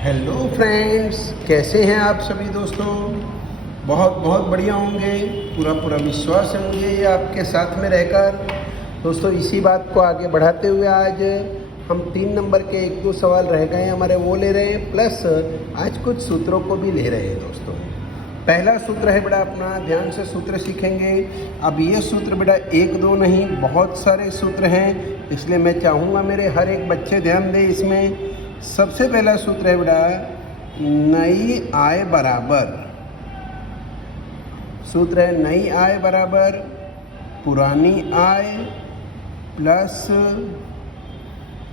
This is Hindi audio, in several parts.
हेलो फ्रेंड्स, कैसे हैं आप सभी दोस्तों। बहुत बहुत बढ़िया होंगे। पूरा विश्वास है मुझे ये आपके साथ में रहकर। दोस्तों, इसी बात को आगे बढ़ाते हुए आज हम 3 नंबर के 1-2 सवाल रह गए हमारे, वो ले रहे हैं, प्लस आज कुछ सूत्रों को भी ले रहे हैं दोस्तों। पहला सूत्र है बेटा अपना, ध्यान से सूत्र सीखेंगे। अब ये सूत्र बेटा 1-2 नहीं, बहुत सारे सूत्र हैं, इसलिए मैं चाहूँगा मेरे हर एक बच्चे ध्यान दें इसमें। सबसे पहला सूत्र है बेटा नई आय बराबर, सूत्र है नई आय बराबर पुरानी आय प्लस,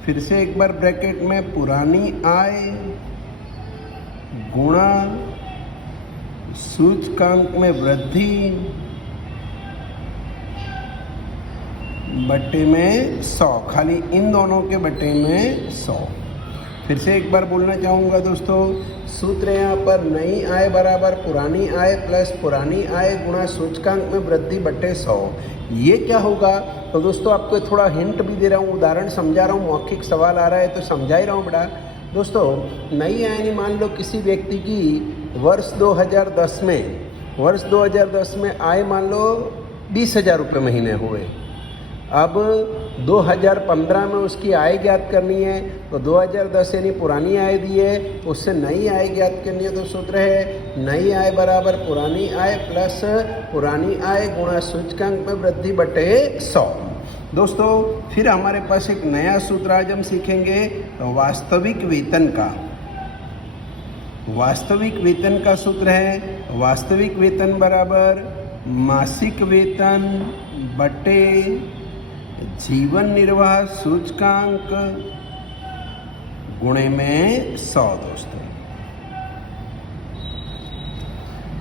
फिर से एक बार ब्रैकेट में, पुरानी आय गुणा सूचकांक में वृद्धि बट्टे में 100, खाली इन दोनों के बट्टे में 100। फिर से एक बार बोलना चाहूँगा दोस्तों, सूत्र यहाँ पर नई आय बराबर पुरानी आय प्लस पुरानी आय गुणा सूचकांक में वृद्धि बट्टे 100। ये क्या होगा? तो दोस्तों आपको थोड़ा हिंट भी दे रहा हूँ, उदाहरण समझा रहा हूँ, मौखिक सवाल आ रहा है तो समझा ही रहा हूँ बेटा। दोस्तों, नई आय यानी मान लो किसी व्यक्ति की वर्ष 2010 में आय मान लो 20,000 रुपये महीने हुए। अब 2015 में उसकी आय ज्ञात करनी है, तो 2010 यानी पुरानी आय दी है, उससे नई आय ज्ञात करनी है। तो सूत्र है नई आय बराबर पुरानी आय प्लस पुरानी आय गुणा सूचकांक में वृद्धि बटे 100। दोस्तों, फिर हमारे पास एक नया सूत्र आज हम सीखेंगे, वास्तविक वेतन का। वास्तविक वेतन का सूत्र है वास्तविक वेतन बराबर मासिक वेतन बटे जीवन निर्वाह सूचकांक गुणे में 100 दोस्तों।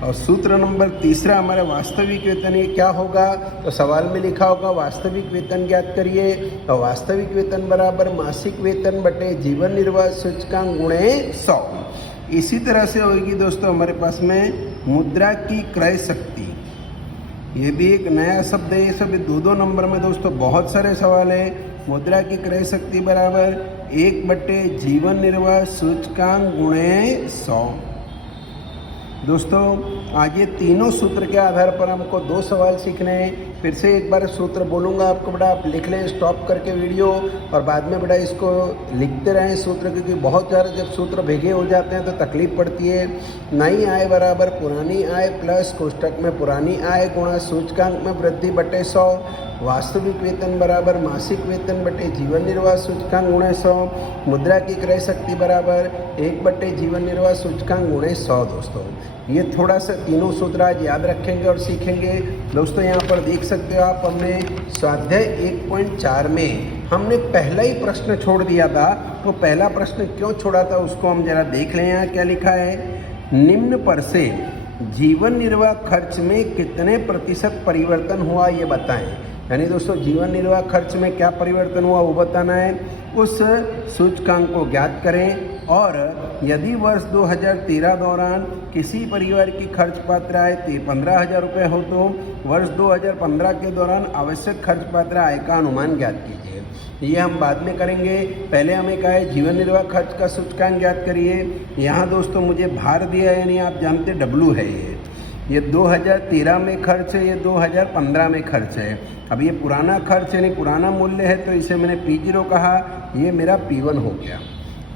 और सूत्र नंबर तीसरा हमारा वास्तविक वेतन, ये क्या होगा? तो सवाल में लिखा होगा वास्तविक वेतन ज्ञात करिए, तो वास्तविक वेतन बराबर मासिक वेतन बटे जीवन निर्वाह सूचकांक गुणे 100। इसी तरह से होगी दोस्तों हमारे पास में मुद्रा की क्रय शक्ति। ये भी एक नया शब्द है, ये सब 2-2 नंबर में दोस्तों बहुत सारे सवाल है। मुद्रा की क्रय शक्ति बराबर 1 बटे जीवन निर्वाह सूचकांक गुणे 100। दोस्तों, आज ये तीनों सूत्र के आधार पर हमको 2 सवाल सीखने हैं। फिर से एक बार सूत्र बोलूँगा आपको बेटा, आप लिख लें स्टॉप करके वीडियो, और बाद में बेटा इसको लिखते रहें सूत्र, क्योंकि बहुत सारे जब सूत्र भेगे हो जाते हैं तो तकलीफ पड़ती है। नई आय बराबर पुरानी आय प्लस कोष्टक में पुरानी आय गुणा सूचकांक में वृद्धि बटे 100। वास्तविक वेतन बराबर मासिक वेतन बटे जीवन निर्वाह सूचकांक गुणे 100। मुद्रा की क्रय शक्ति बराबर 1 बटे जीवन निर्वाह सूचकांक गुणे 100। दोस्तों, ये थोड़ा सा तीनों सूत्र आज याद रखेंगे और सीखेंगे। दोस्तों, यहाँ पर देख सकते हो आप, हमने स्वाध्याय 1.4 में हमने पहला ही प्रश्न छोड़ दिया था। तो पहला प्रश्न क्यों छोड़ा था उसको हम जरा देख लें। यहाँ क्या लिखा है, निम्न पर से जीवन निर्वाह खर्च में कितने प्रतिशत परिवर्तन हुआ ये बताएं। यानी दोस्तों, जीवन निर्वाह खर्च में क्या परिवर्तन हुआ वो बताना है। उस सूचकांक को ज्ञात करें, और यदि वर्ष 2013 दौरान किसी परिवार की खर्च पात्र आय 15,000 रुपये हो तो वर्ष 2015 के दौरान आवश्यक खर्च पात्र आय का अनुमान ज्ञात कीजिए। ये हम बाद में करेंगे। पहले हमें कहा है जीवन निर्वाह खर्च का सूचकांक ज्ञात करिए। यहाँ दोस्तों मुझे भार दिया है, यानी आप जानते W है। ये 2013 में खर्च है, ये 2015 में खर्च है। अब ये पुराना खर्च यानी पुराना मूल्य है, तो इसे मैंने P0 कहा, ये मेरा P1 हो गया।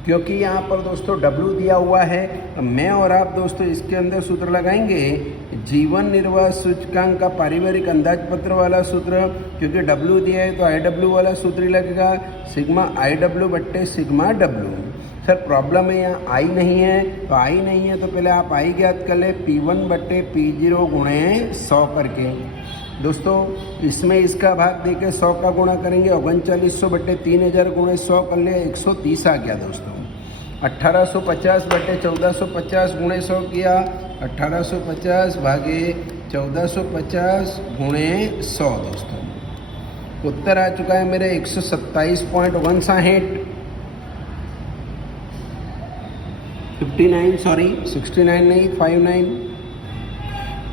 क्योंकि यहाँ पर दोस्तों W दिया हुआ है, तो मैं और आप दोस्तों इसके अंदर सूत्र लगाएंगे, जीवन निर्वाह सूचकांक का पारिवारिक अंदाज पत्र वाला सूत्र। क्योंकि W दिया है तो IW वाला सूत्र ही लगेगा, सिग्मा IW बट्टे सिग्मा W। सर प्रॉब्लम है यहाँ आई नहीं है, तो आई नहीं है तो पहले आप आई ज्ञात कर ले, P1 बट्टे P0 गुणे 100 करके। दोस्तों, इसमें इसका भाग देके 100 का गुणा करेंगे, 3900 बट्टे 3000 गुणे 100 कर ले, 130 आ गया दोस्तों। 1850 बट्टे 1450 गुणे 100 किया, 1850 भागे 1450 गुणे 100 दोस्तों। उत्तर आ चुका है मेरे 127.59, 69 नहीं 59।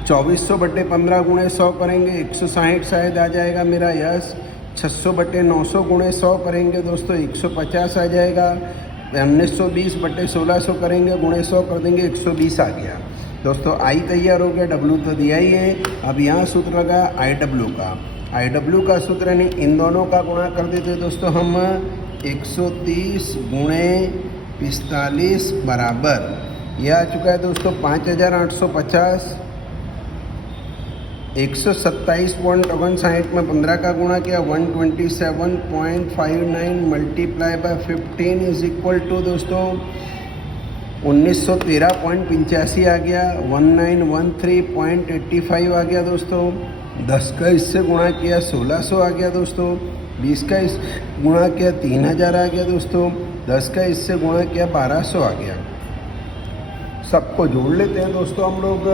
2400 बट्टे 15 गुणे 100 करेंगे, 160 शायद आ जाएगा मेरा यस। 600 बटे 900 गुणे 100 करेंगे दोस्तों 150 आ जाएगा। 1920 बटे 1600 करेंगे, गुणे 100 कर देंगे, 120 आ गया दोस्तों। आई तैयार हो गया, डब्ल्यू तो दिया ही है। अब यहाँ सूत्र लगा आई डब्ल्यू का। आई डब्ल्यू का सूत्र यानी इन दोनों का गुणा कर देते दोस्तों हम 130 गुणे 45 बराबर, यह आ चुका है दोस्तों 5850। 127.59 में 15 का गुणा किया, 127.59 multiply by 15 is equal to दोस्तों 1913.85 आ गया, 1913.85 आ गया दोस्तों। 10 का इससे गुणा किया 1600 आ गया दोस्तों। 20 का इस गुणा किया 3000 आ गया दोस्तों। 10 का इससे गुणा किया 1200 आ गया। सबको जोड़ लेते हैं दोस्तों हम लोग।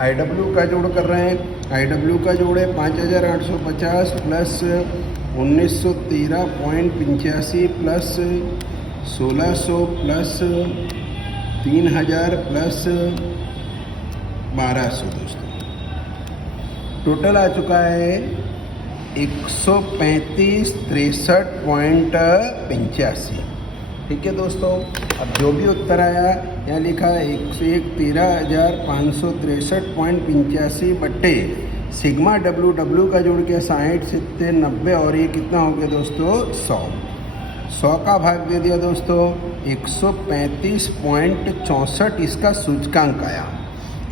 आई डब्ल्यू का जोड़ कर रहे हैं। आई डब्ल्यू का जोड़ है 5850 प्लस 1913.85 प्लस 1600 प्लस 3000 प्लस 1200 दोस्तों। टोटल आ चुका है 135 ठीक है दोस्तों। अब जो भी उत्तर आया यहाँ लिखा है 113,563.85 बट्टे सिग्मा डब्ल्यू, डब्ल्यू का जोड़ के 60 70 90 और ये कितना हो गया दोस्तों 100 का भाग दे दिया दोस्तों 135.64 इसका सूचकांक आया।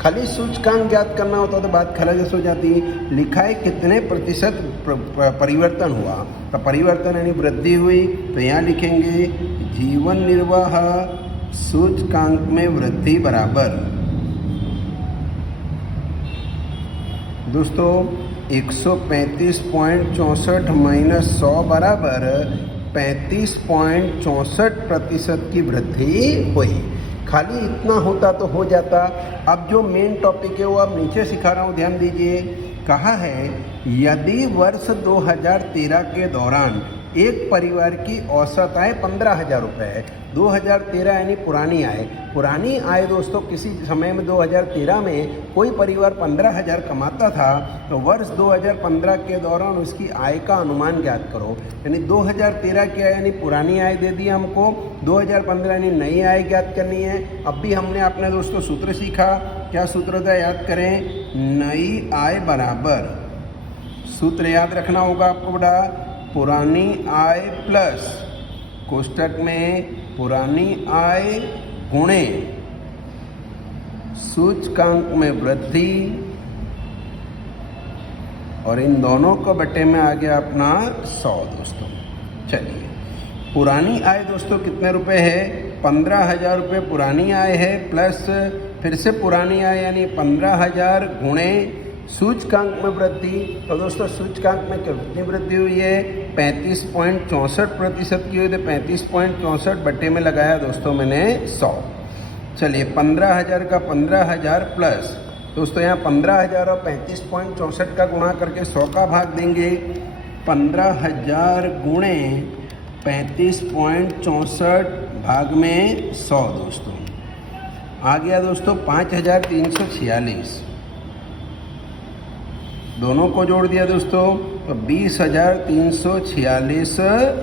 खाली सूचकांक ज्ञात करना होता तो बात खराब हो जाती। लिखा है कितने प्रतिशत परिवर्तन हुआ, तो परिवर्तन यानी वृद्धि हुई, तो यहाँ लिखेंगे जीवन निर्वाह सूचकांक में वृद्धि बराबर दोस्तों 135.64 माइनस 100 बराबर 35.64% की वृद्धि हुई। खाली इतना होता तो हो जाता। अब जो मेन टॉपिक है वो अब नीचे सिखा रहा हूँ, ध्यान दीजिए। कहा है यदि वर्ष 2013 के दौरान एक परिवार की औसत आय 15,000 रुपये है। 2013 यानी पुरानी आय। पुरानी आय दोस्तों किसी समय में 2013 में कोई परिवार 15,000 कमाता था, तो वर्ष 2015 के दौरान उसकी आय का अनुमान ज्ञात करो। यानी 2013 की आय यानी पुरानी आय दे दी हमको, 2015 यानी नई आय ज्ञात करनी है। अब भी हमने अपने दोस्तों सूत्र सीखा। क्या सूत्र था याद करें, नई आय बराबर, सूत्र याद रखना होगा आपको बेटा, पुरानी आय प्लस कोष्टक में पुरानी आय गुणे सूचकांक में वृद्धि, और इन दोनों को बटे में आ गया अपना 100 दोस्तों। चलिए पुरानी आय दोस्तों कितने रुपए है, 15,000 रुपये पुरानी आय है, प्लस फिर से पुरानी आय यानी 15,000 गुणे सूचकांक में वृद्धि। तो दोस्तों सूचकांक में कितनी वृद्धि हुई है, 35.64% की हुई, तो 35.64 बटे में लगाया दोस्तों मैंने 100। चलिए 15,000 का 15,000 प्लस दोस्तों यहाँ 15,000 और 35.64 का गुणा करके 100 का भाग देंगे। 15,000 गुणे 35.64 भाग में 100 दोस्तों आ गया दोस्तों 5,346। दोनों को जोड़ दिया दोस्तों तो 20,346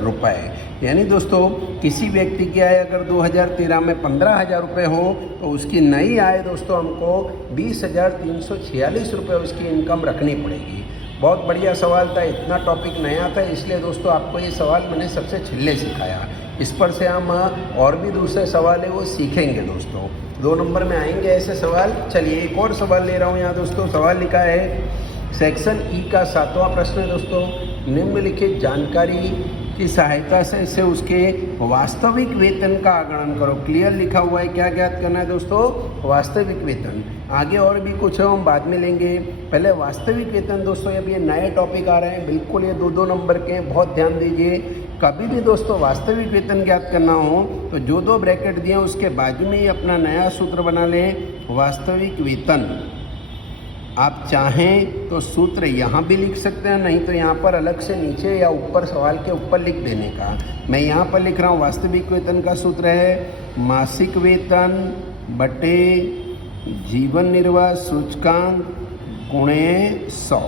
रुपये। यानी दोस्तों किसी व्यक्ति की आय अगर 2013 में 15,000 रुपये हो तो उसकी नई आय दोस्तों हमको 20,346 रुपये उसकी इनकम रखनी पड़ेगी। बहुत बढ़िया सवाल था, इतना टॉपिक नया था, इसलिए दोस्तों आपको ये सवाल मैंने सबसे छिल्ले सिखाया। इस पर से हम और भी दूसरे सवाल है वो सीखेंगे दोस्तों। 2 नंबर में आएंगे ऐसे सवाल। चलिए एक और सवाल ले रहा हूँ यहाँ दोस्तों। सवाल लिखा है सेक्शन ई का 7वां प्रश्न है दोस्तों। निम्नलिखित जानकारी की सहायता से इसे उसके वास्तविक वेतन का आकलन करो। क्लियर लिखा हुआ है, क्या ज्ञात करना है दोस्तों, वास्तविक वेतन। आगे और भी कुछ है हम बाद में लेंगे, पहले वास्तविक वेतन दोस्तों। अब ये नए टॉपिक आ रहे हैं, बिल्कुल ये 2-2 नंबर के, बहुत ध्यान दीजिए। कभी भी दोस्तों वास्तविक वेतन ज्ञात करना हो तो जो 2 ब्रैकेट दिए उसके बाजू में ही अपना नया सूत्र बना लें, वास्तविक वेतन। आप चाहें तो सूत्र यहाँ भी लिख सकते हैं, नहीं तो यहाँ पर अलग से नीचे या ऊपर सवाल के ऊपर लिख देने का। मैं यहाँ पर लिख रहा हूँ वास्तविक वेतन का सूत्र है मासिक वेतन बटे जीवन निर्वाह सूचकांक गुणे 100।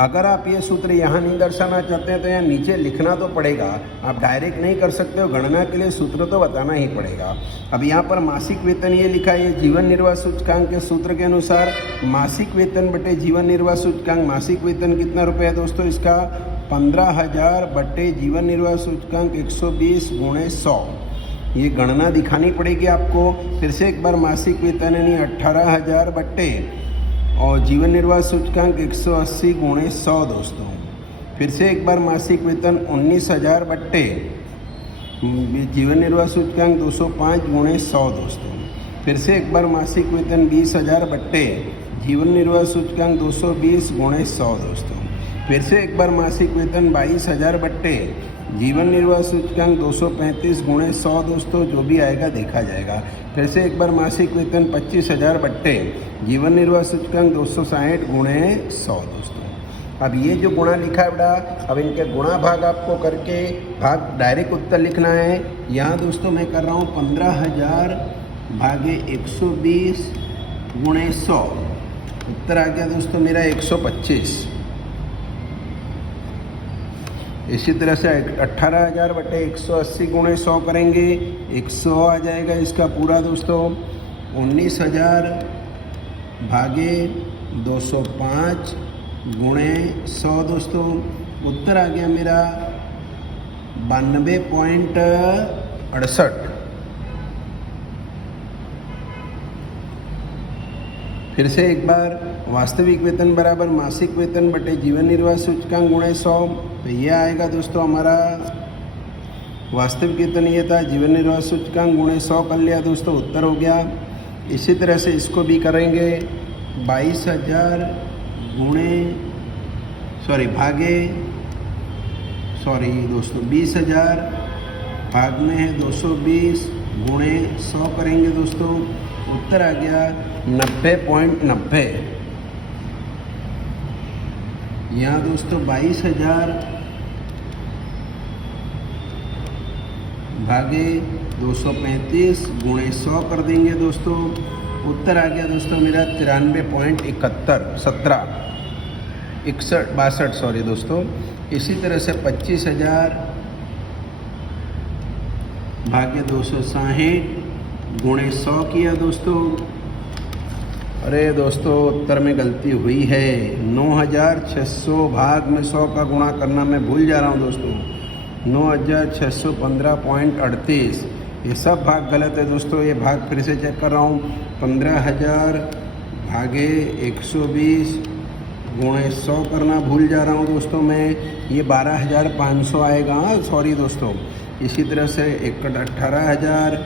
अगर आप ये सूत्र यहाँ नहीं दर्शाना चाहते हैं तो यहाँ नीचे लिखना तो पड़ेगा, आप डायरेक्ट नहीं कर सकते हो, गणना के लिए सूत्र तो बताना ही पड़ेगा। अब यहाँ पर मासिक वेतन ये लिखा है, ये जीवन निर्वाह सूचकांक के सूत्र के अनुसार मासिक वेतन बटे जीवन निर्वाह सूचकांक। मासिक वेतन कितना रुपये है दोस्तों इसका, 15,000 बटे जीवन निर्वाह सूचकांक 120 गुणे 100। ये गणना दिखानी पड़ेगी आपको। फिर से एक बार मासिक वेतन यानी 18,000 बट्टे और जीवन निर्वाह सूचकांक 180 गुणे 100 दोस्तों। फिर से एक बार मासिक वेतन 19,000 बट्टे जीवन निर्वाह सूचकांक 205 गुणे 100 दोस्तों। फिर से एक बार मासिक वेतन 20,000 बट्टे जीवन निर्वाह सूचकांक 220 गुणे 100 दोस्तों। फिर से एक बार मासिक वेतन 22,000 बट्टे जीवन निर्वाह सूचकांक 235 गुणे 100 दोस्तों, जो भी आएगा देखा जाएगा। फिर से एक बार मासिक वेतन 25,000 बट्टे जीवन निर्वाह सूचकांक 260 गुणे 100 दोस्तों। अब ये जो गुणा लिखा है बेटा, अब इनके गुणा भाग आपको करके भाग डायरेक्ट उत्तर लिखना है। यहाँ दोस्तों मैं कर रहा हूँ 15,000 भागे 120 गुणे 100, उत्तर आ गया दोस्तों मेरा 125। इसी तरह से 18,000 बटे 180 गुणे 100 करेंगे, 100 आ जाएगा इसका पूरा दोस्तों। 19,000 भागे 205 गुणे 100 दोस्तों, उत्तर आ गया मेरा 92.68। फिर से एक बार वास्तविक वेतन बराबर मासिक वेतन बटे जीवन निर्वाह सूचकांक गुणे 100, तो ये आएगा दोस्तों हमारा वास्तविक वेतन ये था, जीवन निर्वाह सूचकांक गुणे 100 कर लिया दोस्तों, उत्तर हो गया। इसी तरह से इसको भी करेंगे 22,000 भागे 20,000 भाग में है 220 गुणे 100 करेंगे दोस्तों, उत्तर आ गया 90.90। यहाँ दोस्तों 22,000 भागे 235 गुणे 100 कर देंगे दोस्तों, उत्तर आ गया दोस्तों मेरा 93.62 दोस्तों। इसी तरह से 25,000 भागे 260 गुणे 100 किया दोस्तों। अरे दोस्तों उत्तर में गलती हुई है, 9,600 भाग में 100 का गुणा करना मैं भूल जा रहा हूँ दोस्तों, 9,615.38, ये सब भाग गलत है दोस्तों। ये भाग फिर से चेक कर रहा हूँ, 15,000 भागे 120 गुणे 100 करना भूल जा रहा हूँ दोस्तों मैं, ये 12,500 आएगा, सॉरी दोस्तों। इसी तरह से 18,000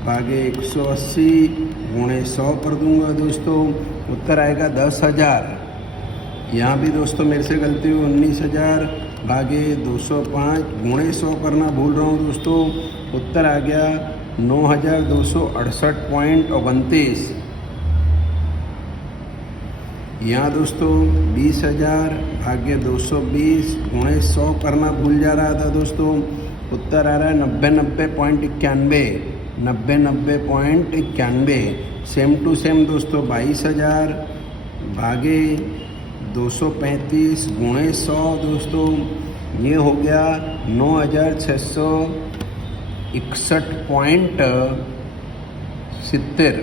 भागे 180 गुणे 100 कर दूंगा दोस्तों, उत्तर आएगा 10,000। यहाँ भी दोस्तों मेरे से गलती हुई, 19,000 भागे 205 गुणे 100 करना भूल रहा हूँ दोस्तों, उत्तर आ गया 9,268.29। यहाँ दोस्तों 20,000 भागे 220 गुणे 100 करना भूल जा रहा था दोस्तों, उत्तर आ रहा है 90.91। सेम टू सेम दोस्तों 22,000 भागे 235 गुणे 100 दोस्तों, ये हो गया 9,661.70।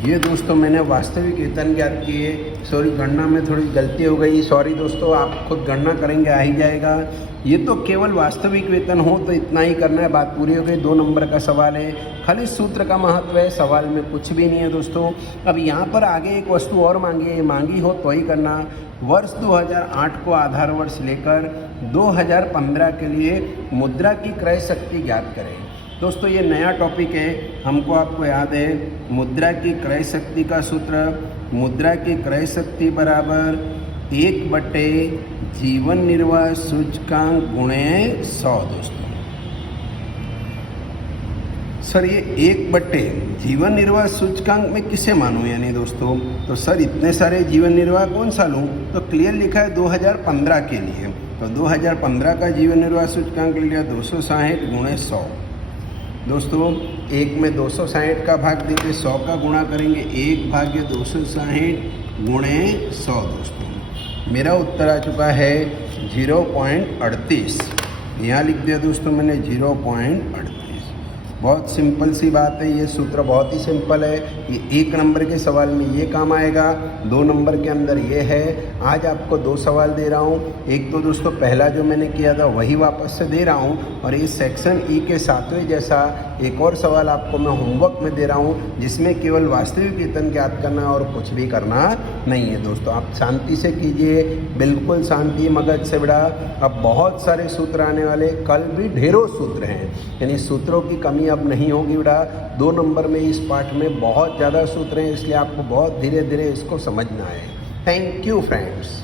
ये दोस्तों मैंने वास्तविक वेतन ज्ञात किए। सॉरी, गणना में थोड़ी गलती हो गई, सॉरी दोस्तों, आप खुद गणना करेंगे आ ही जाएगा। ये तो केवल वास्तविक वेतन हो तो इतना ही करना है, बात पूरी हो गई। 2 नंबर का सवाल है, खाली सूत्र का महत्व है, सवाल में कुछ भी नहीं है दोस्तों। अब यहाँ पर आगे एक वस्तु और मांगी है, मांगी हो तो ही करना। वर्ष 2008 को आधार वर्ष लेकर 2015 के लिए मुद्रा की क्रय शक्ति ज्ञात करें। दोस्तों ये नया टॉपिक है, हमको आपको याद है मुद्रा की क्रय शक्ति का सूत्र, मुद्रा की क्रय शक्ति बराबर 1 बटे जीवन निर्वाह सूचकांक गुणे 100 दोस्तों। सर ये 1 बटे जीवन निर्वाह सूचकांक में किसे मानूं यानी दोस्तों, तो सर इतने सारे जीवन निर्वाह कौन सा लूँ, तो क्लियर लिखा है 2015 के लिए, तो 2015 का जीवन निर्वाह सूचकांक लिया 260 गुणे 100 दोस्तों। 1 में 260 का भाग देके 100 का गुणा करेंगे, 1 भागे 260 गुणे 100 दोस्तों। मेरा उत्तर आ चुका है 0.38। यहाँ लिख दिया दोस्तों मैंने 0.38। बहुत सिंपल सी बात है, ये सूत्र बहुत ही सिंपल है। ये 1 नंबर के सवाल में ये काम आएगा, 2 नंबर के अंदर ये है। आज आपको 2 सवाल दे रहा हूँ। एक तो दोस्तों पहला जो मैंने किया था वही वापस से दे रहा हूँ, और इस सेक्शन ई के 7वें जैसा एक और सवाल आपको मैं होमवर्क में दे रहा हूँ, जिसमें केवल वास्तविक वेतन ज्ञात करना और कुछ भी करना नहीं है। दोस्तों आप शांति से कीजिए, बिल्कुल शांति मगज से बेटा। अब बहुत सारे सूत्र आने वाले, कल भी ढेरों सूत्र हैं, यानी सूत्रों की कमी अब नहीं होगी बेटा। 2 नंबर में इस पार्ट में बहुत ज़्यादा सूत्र हैं, इसलिए आपको बहुत धीरे धीरे इसको समझना है। Thank you friends.